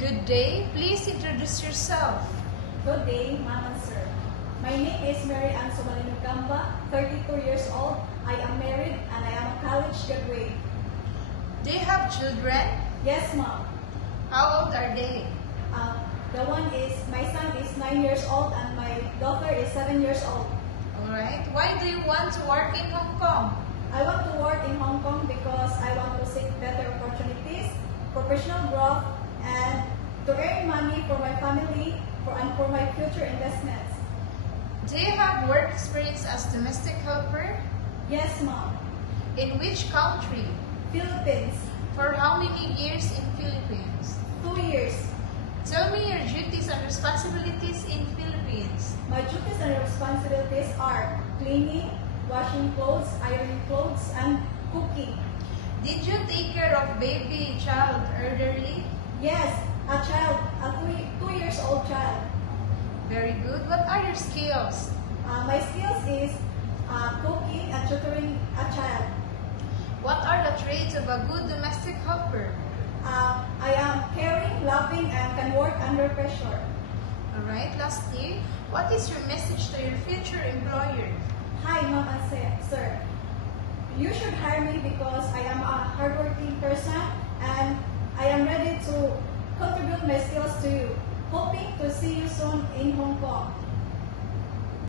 Good day. Please introduce yourself. Good day, ma'am and sir. My name is Mary Ann Somalino Gamba, 32 years old. I am married and I am a college graduate. Do you have children? Yes, ma'am. How old are they? My son is 9 years old and my daughter is 7 years old. Alright. Why do you want to work in Hong Kong? I want to work in Hong Kong because I want to seek better opportunities, professional growth, and to earn money for my family and for my future investments. Do you have work experience as domestic helper? Yes, ma'am. In which country? Philippines, For how many years in Philippines? 2 years. Tell me your duties and responsibilities in Philippines. My duties and responsibilities are cleaning, washing clothes, ironing clothes, and cooking. Did you take care of baby child elderly? Yes, a 2 years old child. Very good. What are your skills? My skills is cooking and tutoring a child. What are the traits of a good domestic helper? I am caring, loving, and can work under pressure. Alright, lastly, what is your message to your future employer? Hi, ma'am and sir. You should hire me because I am a hardworking person and I am ready to contribute my skills to you. Hoping to see you soon in Hong Kong.